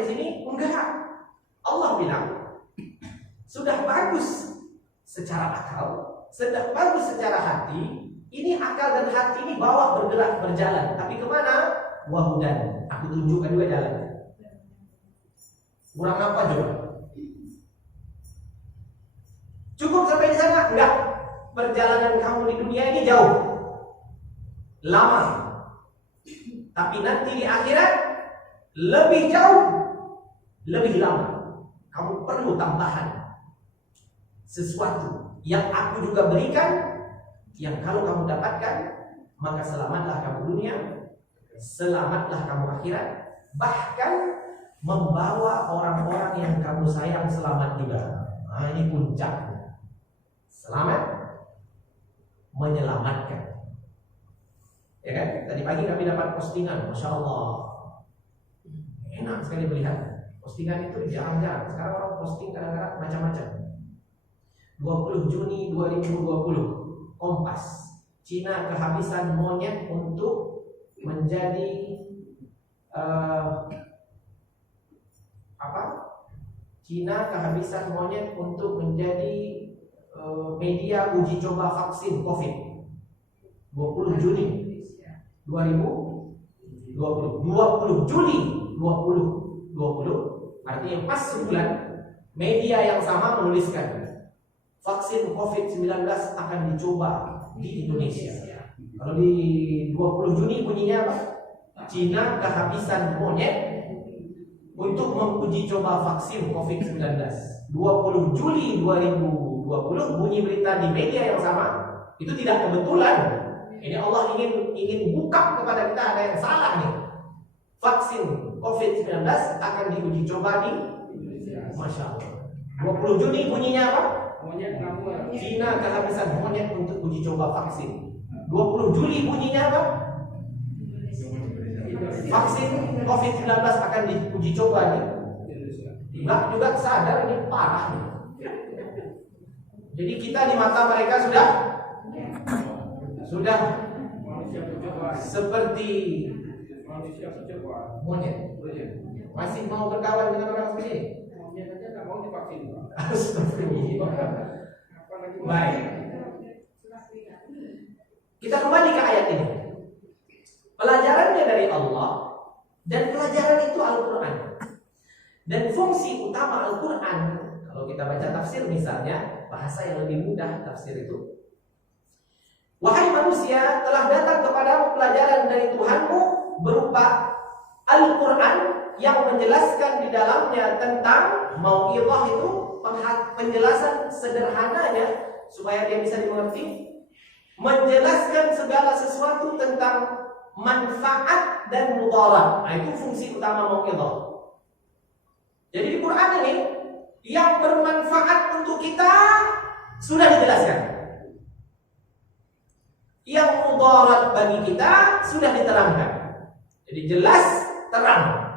di sini? Enggak. Allah bilang sudah bagus secara akal, sudah bagus secara hati. Ini akal dan hati ini bawa bergerak berjalan. Tapi kemana? Wahudan. Aku tunjukkan juga jalan. Kurang apa coba? Cukup sampai di sana? Enggak. Perjalanan kamu di dunia ini jauh, lama. Tapi nanti di akhirat lebih jauh, lebih lama. Kamu perlu tambahan sesuatu yang aku juga berikan, yang kalau kamu dapatkan maka selamatlah kamu dunia, selamatlah kamu akhirat, bahkan membawa orang-orang yang kamu sayang selamat juga. Nah, ini puncaknya. Selamat, menyelamatkan. Ya kan? Tadi pagi kami dapat postingan, Masya Allah, enak sekali melihat. Postingan itu jarang-jarang. Sekarang orang posting kadang-kadang macam-macam. 20 Juni 2020, Kompas, Cina kehabisan monyet untuk menjadi Cina kehabisan monyet untuk menjadi media uji coba vaksin COVID. 20 Juni 2020, 20 Juli 2020, artinya pas sebulan media yang sama menuliskan vaksin COVID-19 akan dicoba di Indonesia. Kalau di 20 Juni bunyinya apa? Cina kehabisan monyet untuk menguji coba vaksin COVID-19. 20 Juli 2020 bunyi berita di media yang sama. Itu tidak kebetulan. Ini Allah ingin buka kepada kita ada yang salah nih. Vaksin COVID-19 akan diuji coba di Indonesia. Masya Allah. 20 Juni bunyinya apa? Cina kehabisan monyet untuk uji coba vaksin. 20 Juli bunyinya apa? Vaksin COVID-19 akan diuji coba nih. Tidak juga sadar ini parah nih. Jadi kita di mata mereka sudah seperti monyet. Masih mau berkawan dengan orang seperti ini? Baik. Kita kembali ke ayat ini. Pelajarannya dari Allah, dan pelajaran itu Al-Quran. Dan fungsi utama Al-Quran, kalau kita baca tafsir misalnya, bahasa yang lebih mudah tafsir itu, wahai manusia, telah datang kepadamu pelajaran dari Tuhanmu berupa Al-Quran yang menjelaskan di dalamnya tentang mau'izah, itu penjelasan sederhananya supaya dia bisa dimengerti, menjelaskan segala sesuatu tentang manfaat dan mudarat. Nah, itu fungsi utama mau'izah. Jadi di Quran ini yang bermanfaat untuk kita sudah dijelaskan. Yang mudarat bagi kita sudah diterangkan. Jadi jelas, terang.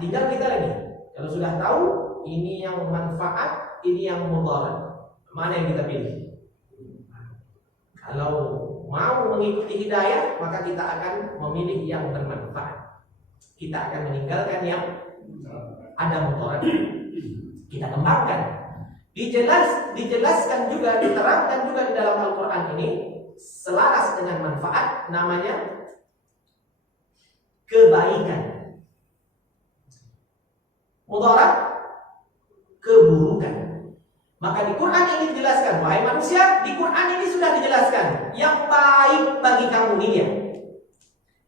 Tinggal kita lagi. Kalau sudah tahu ini yang manfaat, ini yang mudarat, mana yang kita pilih? Kalau mau mengikuti hidayah, maka kita akan memilih yang bermanfaat. Kita akan meninggalkan yang ada mudarat. Kita kembangkan. Dijelaskan juga, diterangkan juga di dalam Al-Quran ini selaras dengan manfaat, namanya kebaikan. Mudarat, keburukan. Maka di Quran ini dijelaskan, wahai manusia, di Quran ini sudah dijelaskan yang baik bagi kamu ini dia,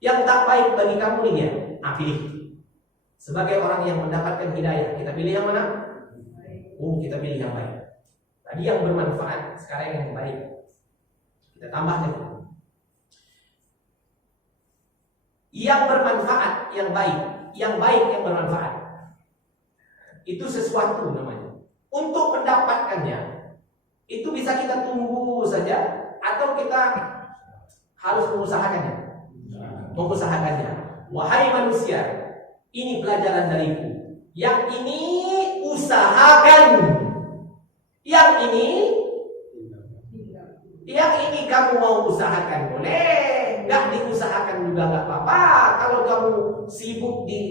yang tak baik bagi kamu ini dia. Nah, pilih. Sebagai orang yang mendapatkan hidayah, kita pilih yang mana? Kita pilih yang baik. Tadi yang bermanfaat, sekarang yang baik. Kita tambah lagi. Yang bermanfaat, yang baik, yang baik yang bermanfaat. Itu sesuatu namanya. Untuk mendapatkannya, itu bisa kita tunggu saja atau kita harus mengusahakannya. Mengusahakannya. Wahai manusia, ini pelajaran dariku. Yang ini usahakan. Yang ini kamu mau usahakan boleh, nggak diusahakan juga nggak apa-apa. Kalau kamu sibuk di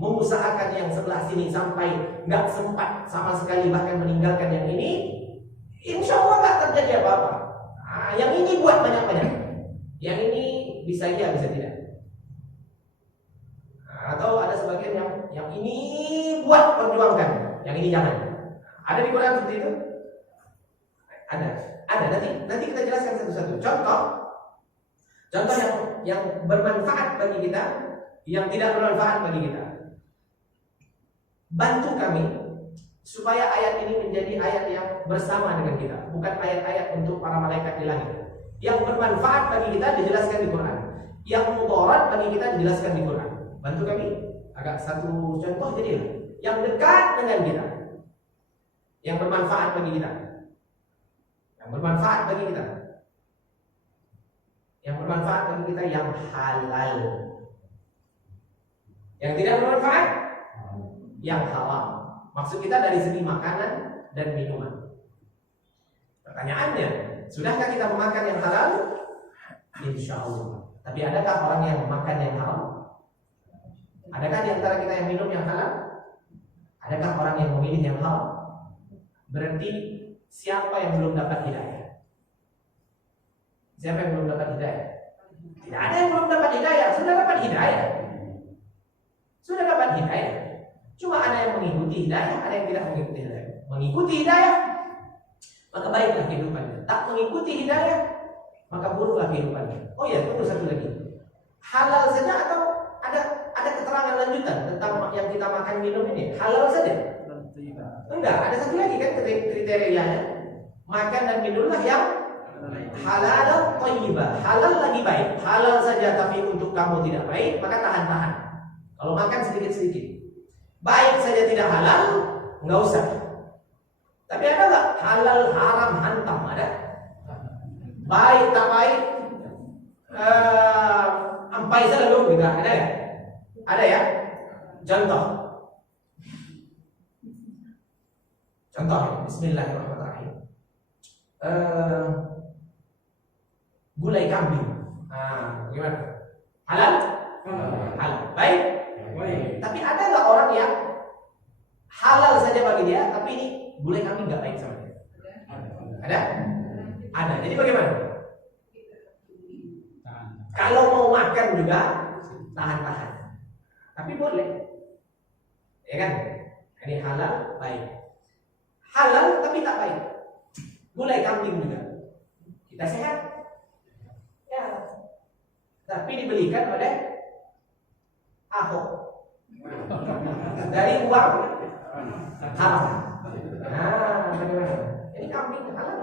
mengusahakan yang sebelah sini sampai nggak sempat sama sekali bahkan meninggalkan yang ini, insya Allah nggak terjadi apa-apa. Nah, yang ini buat banyak-banyak, yang ini bisa iya bisa tidak. Nah, atau ada sebagian yang ini buat perjuangkan, yang ini jangan. Ada di Quran seperti itu? Ada. Nanti kita jelaskan satu-satu. Contoh yang bermanfaat bagi kita, yang tidak bermanfaat bagi kita. Bantu kami supaya ayat ini menjadi ayat yang bersama dengan kita, bukan ayat-ayat untuk para malaikat di langit. Yang bermanfaat bagi kita dijelaskan di Quran, yang mudarat bagi kita dijelaskan di Quran. Bantu kami agak satu contoh jadilah yang dekat dengan kita, yang bermanfaat bagi kita, yang bermanfaat bagi kita, yang bermanfaat bagi kita, yang halal. Yang tidak bermanfaat, yang haram. Maksud kita dari segi makanan dan minuman. Pertanyaannya, sudahkah kita memakan yang halal? Insya Allah. Tapi adakah orang yang makan yang haram? Adakah di antara kita yang minum yang halal? Adakah orang yang memilih yang haram? Berarti siapa yang belum dapat hidayah? Siapa yang belum dapat hidayah? Tidak ada yang belum dapat hidayah. Sudah dapat hidayah. Sudah dapat hidayah. Cuma ada yang mengikuti hidayah, ada yang tidak mengikuti hidayah. Mengikuti hidayah, maka baiklah kehidupannya. Tak mengikuti hidayah, maka buruklah kehidupannya. Oh ya, tunggu satu lagi. Halal saja atau ada keterangan lanjutan tentang yang kita makan minum ini? Halal saja? Enggak, ada satu lagi kan kriterianya. Makan dan minumlah yang halal thayyibah. Halal lagi baik. Halal saja tapi untuk kamu tidak baik, maka tahan-tahan. Kalau makan sedikit-sedikit. Baik saja tidak halal, nggak usah. Tapi ada nggak halal haram hantam? Ada. Baik tak baik, ampai saja dulu gitu. Ada ya? Ada ya? Contoh. Bismillahirrahmanirrahim. Gulai kambing. Gimana? Halal? Halal. Baik. Tapi ada nggak orang yang halal saja bagi dia, tapi ini gulai kambing nggak baik sama dia? Ada. Jadi bagaimana? Kalau mau makan juga tahan-tahan. Tapi boleh, ya kan? Ini halal baik. Halal tapi tak baik. Gulai kambing juga. Kita sehat. Ya. Tapi dibelikan oleh Ahok dari uang haram. Bagaimana? Ini kambing halal.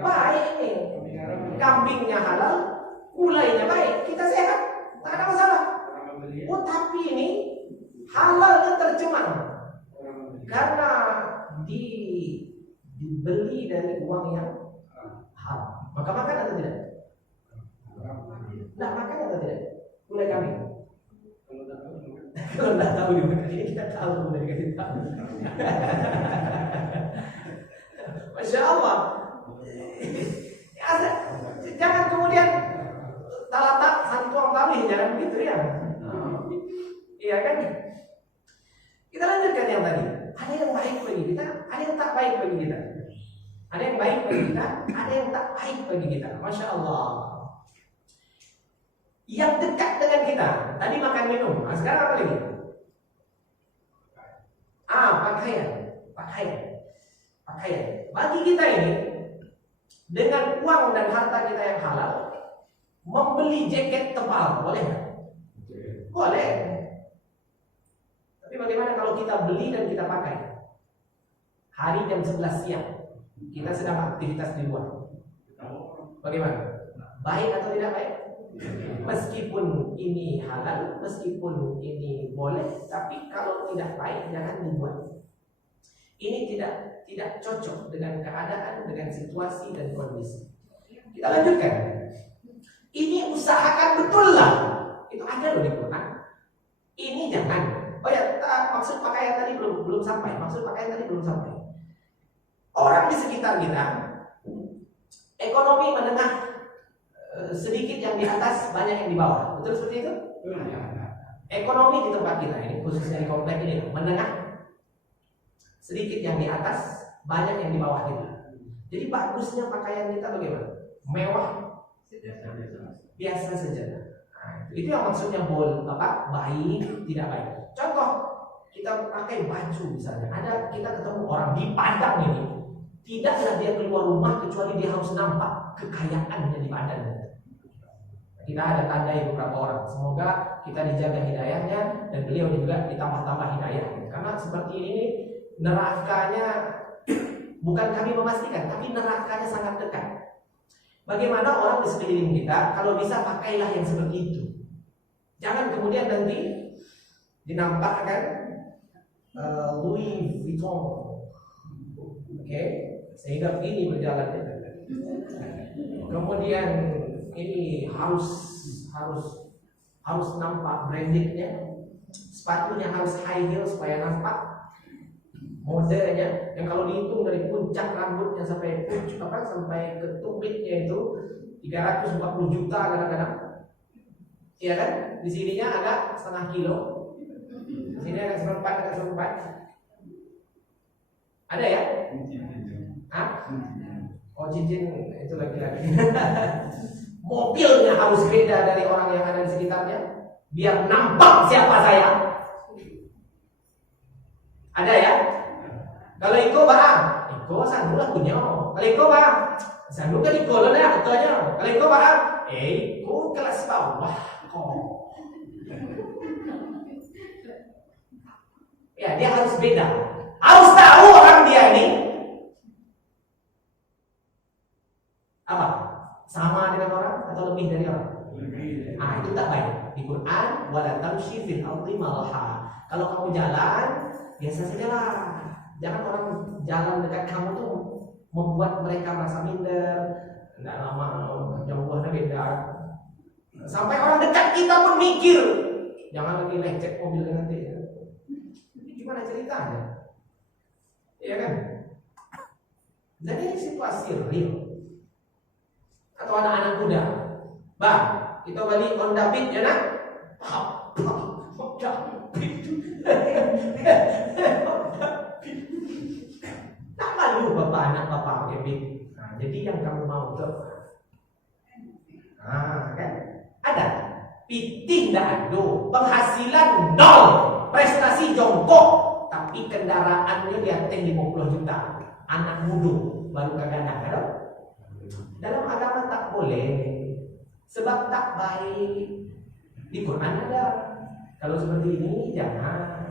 Baik ini. Kambingnya halal, gulainya baik, kita sehat, tak ada masalah. Oh tapi ini halalnya tercemar karena dibeli dari uang yang haram. Maka makan atau tidak? Nah, makan atau tidak? Gulai kambing. Kalau tidak tahu juga, ini kita tahu dari kita tahu. Masya Allah. Jangan kemudian talatak santuang kami, jangan begitu ya. Iya kan? Kita lanjutkan yang tadi. Ada yang baik bagi kita, ada yang tak baik bagi kita. Ada yang baik bagi kita, ada yang tak baik bagi kita. Masya Allah. Yang dekat dengan kita, tadi makan minum. Nah, sekarang apa lagi? Pakaian. Bagi kita ini, dengan uang dan harta kita yang halal, membeli jaket tebal, boleh nggak? Boleh. Tapi bagaimana kalau kita beli dan kita pakai? Hari jam 11 siang, kita sedang aktivitas di luar. Bagaimana? Baik atau tidak baik? Meskipun ini halal, meskipun ini boleh, tapi kalau tidak baik jangan dibuat. Ini tidak cocok dengan keadaan, dengan situasi dan kondisi. Kita lanjutkan. Ini usahakan betul lah. Itu ada loh di Quran. Ini jangan. Oh ya, maksud pakaian tadi belum sampai. Orang di sekitar kita, ekonomi menengah, sedikit yang di atas, banyak yang di bawah. Betul seperti itu? Ekonomi di tempat kita ini, khususnya di komplek ini, menengah, sedikit yang di atas, banyak yang di bawah kita. Jadi bagusnya pakaian kita bagaimana? Mewah, biasa saja. Nah, itu yang maksudnya baik, tidak baik. Contoh, kita pakai baju misalnya, ada kita ketemu orang di Padang ini, tidaklah dia keluar rumah kecuali dia harus nampak kekayaannya di badannya. Kita ada tandai beberapa orang. Semoga kita dijaga hidayahnya dan beliau juga ditambah-tambah hidayah. Karena seperti ini nerakanya bukan kami memastikan, tapi nerakanya sangat dekat. Bagaimana orang di sekeliling kita, kalau bisa pakailah yang seperti itu. Jangan kemudian nanti dinampakkan Louis Vuitton, oke? Sehingga ini berjalan. Kemudian ini harus nampak brandingnya, sepatunya harus high heel supaya nampak, modelnya yang kalau dihitung dari puncak rambutnya sampai ke tumitnya itu 340 juta kadang-kadang, iya kan? Di sininya agak setengah kilo, di sini agak seperempat. Ada ya? Hah? Oh, cincin itu laki-laki. Mobilnya harus beda dari orang yang ada di sekitarnya, biar nampak siapa saya. Ada ya? Kalau iko bang, iko sandulah punya. Kalau iko bang, sandu kan iko lah ya betulnya. Kalau iko bang, iko kelas bawah kok. Ya dia harus beda, harus tahu orang dia ini apa? Sama dengan orang atau lebih dari orang? Ah, itu tak baik. Di Quran, wala tamshi fil ardi maraha. Kalau kamu jalan, biasa saja lah. Jangan orang jalan dekat kamu tuh membuat mereka merasa minder. Tidak lama jauhnya beda. Sampai orang dekat kita pun mikir, jangan lagi lecet mobilnya nanti. Ini gimana ceritanya? Iya kan? Jadi situasi real. Atau ada anak muda, bang, kita balik Honda Beat ya nak? Honda Beat, tak malu bapak anak bapak pakai Beat. Nah, jadi yang kamu mau tuh, kan? Ada piting dah ada, penghasilan nol, prestasi jongkok, tapi kendaraannya di atas 50 juta, anak muda baru kadang-kadang, kan? Dalam agama tak boleh, sebab tak baik. Di Quran ada. Kalau seperti ini jangan.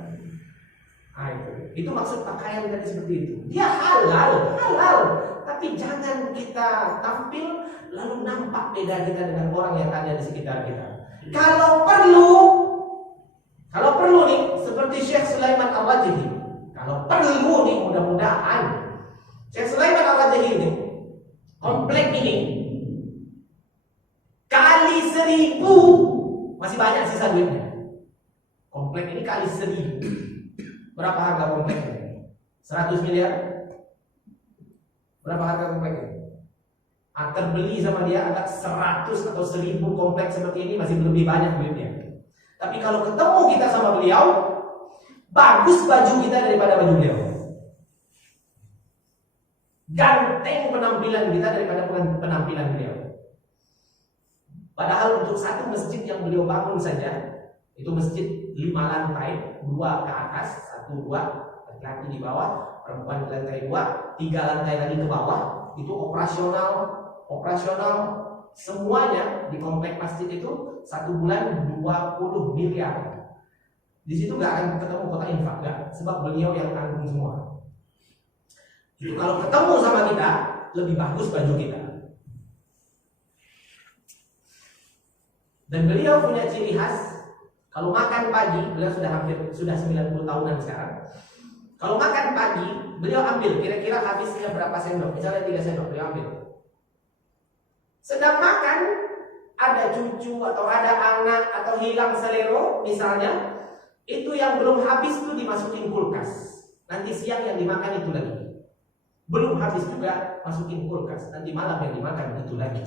Itu maksud pakaian tadi seperti itu. Dia halal, tapi jangan kita tampil lalu nampak beda kita dengan orang yang ada di sekitar kita. Kalau perlu nih, seperti Syekh Sulaiman Al-Rajihi. Kalau perlu nih, mudah-mudahan Syekh Sulaiman Al-Rajihi ini, komplek ini kali 1000 masih banyak sisa duitnya. Komplek ini kali 1000. Berapa harga komplek ini? 100 miliar? Berapa harga komplek ini? Terbeli sama dia agak 100 atau 1000 komplek seperti ini masih lebih banyak duitnya. Tapi kalau ketemu kita sama beliau, bagus baju kita daripada baju beliau. Ganteng penampilan kita daripada penampilan beliau. Padahal untuk satu masjid yang beliau bangun saja, itu masjid 5 lantai, 2 ke atas, 1, 2, laki-laki di bawah, perempuan di lantai 2, 3 lantai lagi ke bawah, itu operasional semuanya di komplek masjid itu 1 bulan 20 miliar. Di situ nggak akan ketemu kota infak, nggak, sebab beliau yang tanggung semua. Jadi kalau ketemu sama kita, lebih bagus baju kita. Dan beliau punya ciri khas, kalau makan pagi, beliau sudah 90 tahunan sekarang. Kalau makan pagi, beliau ambil kira-kira habisnya berapa sendok, misalnya 3 sendok, beliau ambil. Sedang makan, ada cucu atau ada anak atau hilang selero, misalnya, itu yang belum habis itu dimasukin kulkas. Nanti siang yang dimakan itu lagi. Belum habis juga masukin kulkas, nanti malam yang dimakan itu lagi.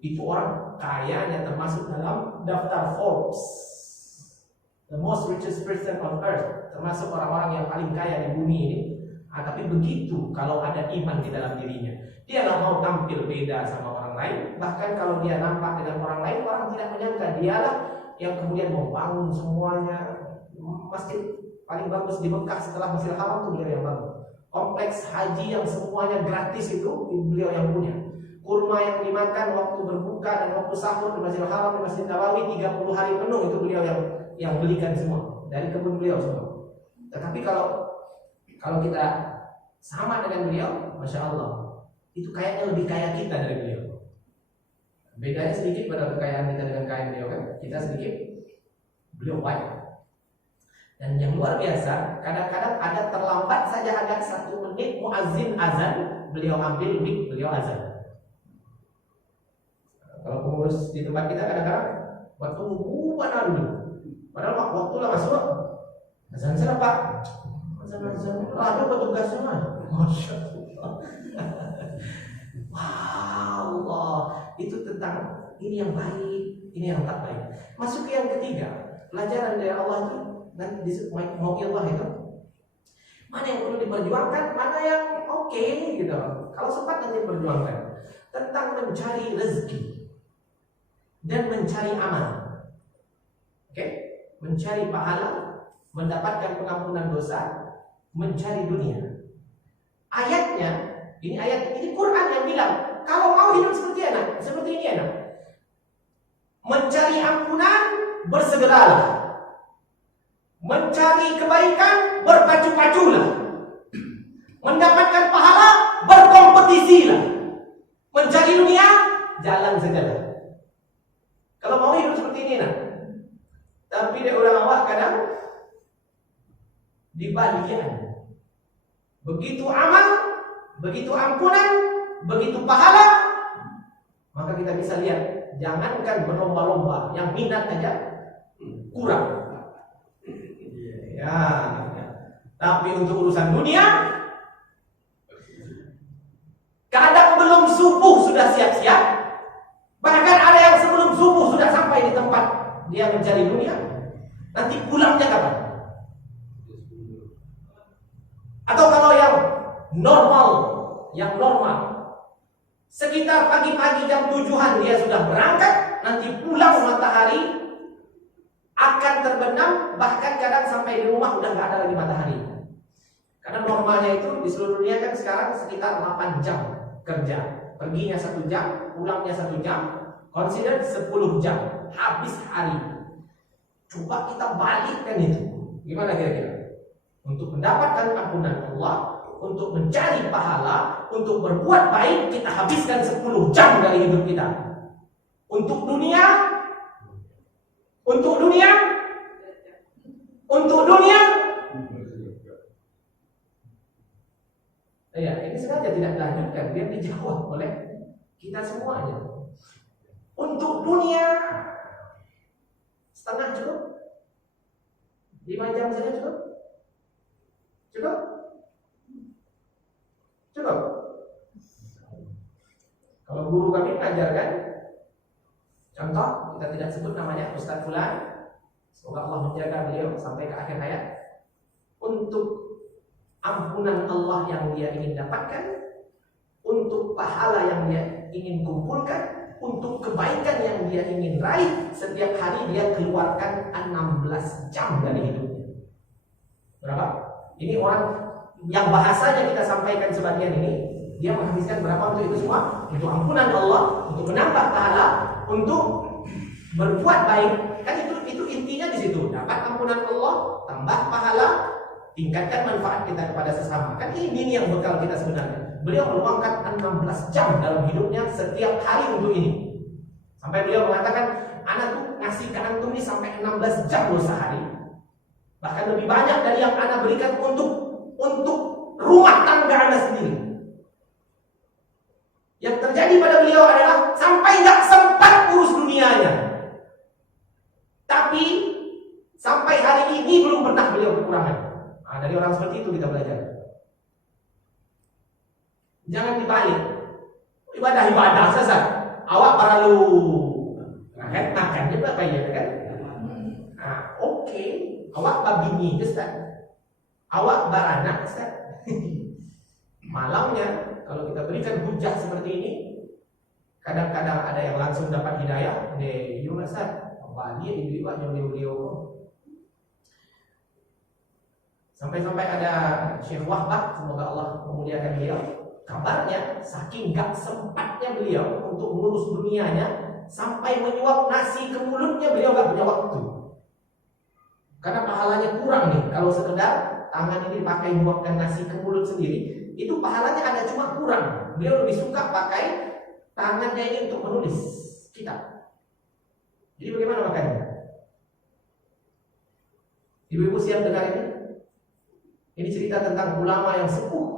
Itu orang kayanya termasuk dalam daftar Forbes. the most richest person on earth, termasuk orang-orang yang paling kaya di bumi ini. Tapi begitu kalau ada iman di dalam dirinya, dia nggak mau tampil beda sama orang lain. Bahkan kalau dia nampak dengan orang lain, orang tidak menyangka dialah yang kemudian membangun semuanya. Masjid paling bagus di Mekah setelah Masjidil Haram itu beliau yang bangun. Kompleks haji yang semuanya gratis itu beliau yang punya. Kurma yang dimakan waktu berbuka dan waktu sahur di Masjidil Haram, di Masjid Nabawi 30 hari penuh itu beliau yang belikan semua dari kebun beliau semua. Tetapi kalau kita sama dengan beliau, Masya Allah, itu kayaknya lebih kaya kita dari beliau. Bedanya sedikit pada kekayaan kita dengan kaya beliau kan. Kita sedikit, beliau banyak. Dan yang luar biasa, kadang-kadang ada terlambat saja ada 1 menit muazzin azan, beliau ambil mic, beliau azan. Kalau pengurus di tempat kita kadang-kadang buat tunggu dulu. Padahal waktu lah masuk. Azan saya Pak. Azan ada petugasnya mah. Masya Allah. Allah, itu tentang ini yang baik, ini yang tak baik. Masuk ke yang ketiga, pelajaran dari Allah itu nanti disebut mau Allah itu. Mana yang perlu diperjuangkan, mana yang oke gitu. Kalau sempat nanti perjuangkan tentang mencari rezeki dan mencari amal. Oke? Mencari pahala, mendapatkan pengampunan dosa, mencari dunia. Ayatnya, ini Quran yang bilang, kalau mau hidup seperti ini enak. Mencari ampunan, bersegeralah. Mencari kebaikan, berpacu-paculah. Mendapatkan pahala, berkompetisilah. Mencari dunia, jalan segala. Kalau mau hidup seperti ini enak. Tapi dia orang awak kadang dibalikan. Begitu amal, begitu ampunan, begitu pahala, maka kita bisa lihat, jangankan berlomba-lomba, yang minat aja kurang. Ya. Tapi untuk urusan dunia, kadang belum subuh sudah siap-siap. Bahkan ada yang sebelum subuh sudah sampai di tempat dia mencari dunia. Nanti pulangnya kapan? Atau kalau yang normal, sekitar pagi-pagi jam 7-an dia sudah berangkat, nanti pulang matahari akan terbenam, bahkan kadang sampai di rumah udah nggak ada lagi matahari. Karena normalnya itu di seluruh dunia kan sekarang sekitar 8 jam kerja, perginya 1 jam, pulangnya 1 jam, consider 10 jam, habis hari. Coba kita balikkan itu, gimana kira-kira? Untuk mendapatkan ampunan Allah, untuk mencari pahala, untuk berbuat baik, kita habiskan 10 jam dari hidup kita. Untuk dunia, ya, ini sengaja tidak dilanjutkan, biar dijawab oleh kita semuanya. Untuk dunia, setengah cukup? 5 jam saja cukup? Cukup? Kalau guru kami ajarkan, contoh, kita tidak sebut namanya Ustaz Fulan, semoga Allah menjaga beliau sampai ke akhir hayat. Untuk ampunan Allah yang dia ingin dapatkan, untuk pahala yang dia ingin kumpulkan, untuk kebaikan yang dia ingin raih, setiap hari dia keluarkan 16 jam dari hidupnya. Berapa? Ini orang yang bahasanya kita sampaikan sebagian ini, dia menghabiskan berapa untuk itu semua? Untuk ampunan Allah, untuk menambah pahala, untuk berbuat baik. Kan itu intinya di situ. Dapat ampunan Allah, tambah pahala, tingkatkan manfaat kita kepada sesama. Kan ini yang bekal kita sebenarnya. Beliau meluangkan 16 jam dalam hidupnya setiap hari untuk ini. Sampai beliau mengatakan, anak tuh ngasih ke antum ini sampai 16 jam loh sehari. Bahkan lebih banyak dari yang anak berikan untuk rumah tangga anak sendiri. Yang terjadi pada beliau adalah sampai nggak sempat urus dunianya. Tapi sampai hari ini belum pernah beliau kekurangan. Nah, dari orang seperti itu kita belajar. Jangan dibalik. Ibadah saja. Awak para lu makan juga apa ya kan? Nah, oke. Awak babini Ustaz. Awak baranak Ustaz. Malangnya kalau kita berikan hujah seperti ini, kadang-kadang ada yang langsung dapat hidayah. Deh, you Ustaz. Dia ibu-ibu yang beliau. Sampai-sampai ada Syekh Wahbah, semoga Allah memuliakan beliau. Kabarnya saking gak sempatnya beliau untuk mengurus dunianya, sampai menyuap nasi ke mulutnya beliau gak punya waktu. Karena pahalanya kurang nih. Kalau sekedar tangan ini dipakai menyuapkan nasi ke mulut sendiri, itu pahalanya ada cuma kurang. Beliau lebih suka pakai tangannya ini untuk menulis kitab. Jadi bagaimana makanya? Ibu-ibu siap dengar ini? Ini cerita tentang ulama yang sepuh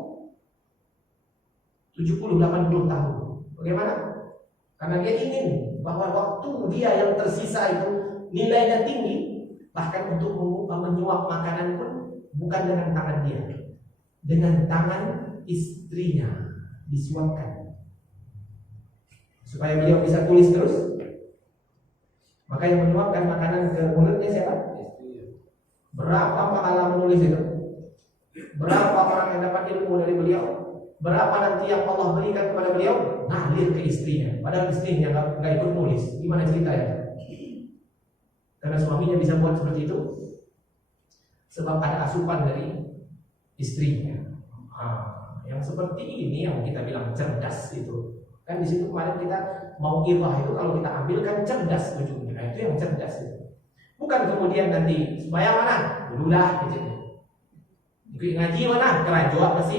70-80 tahun. Bagaimana? Karena dia ingin bahwa waktu dia yang tersisa itu nilainya tinggi, bahkan untuk menyuap makanan pun bukan dengan tangan dia, dengan tangan istrinya disuapkan, supaya beliau bisa tulis terus. Maka yang menyuapkan makanan ke mulutnya siapa? Berapa pahala menulis itu? Berapa orang yang dapat ilmu dari beliau? Berapa nanti yang Allah berikan kepada beliau? Ngalir ke istrinya. Padahal istrinya nggak ikut nulis. Gimana ceritanya? Karena suaminya bisa buat seperti itu sebab ada asupan dari istrinya. Yang seperti ini yang kita bilang cerdas itu. Kan di situ kemarin kita mau irah itu kalau kita ambilkan cerdas ujungnya. Nah, itu yang cerdas itu. Bukan kemudian nanti sembahyang mana? Dululah gitu. Ngaji mana? Kerajuan pasti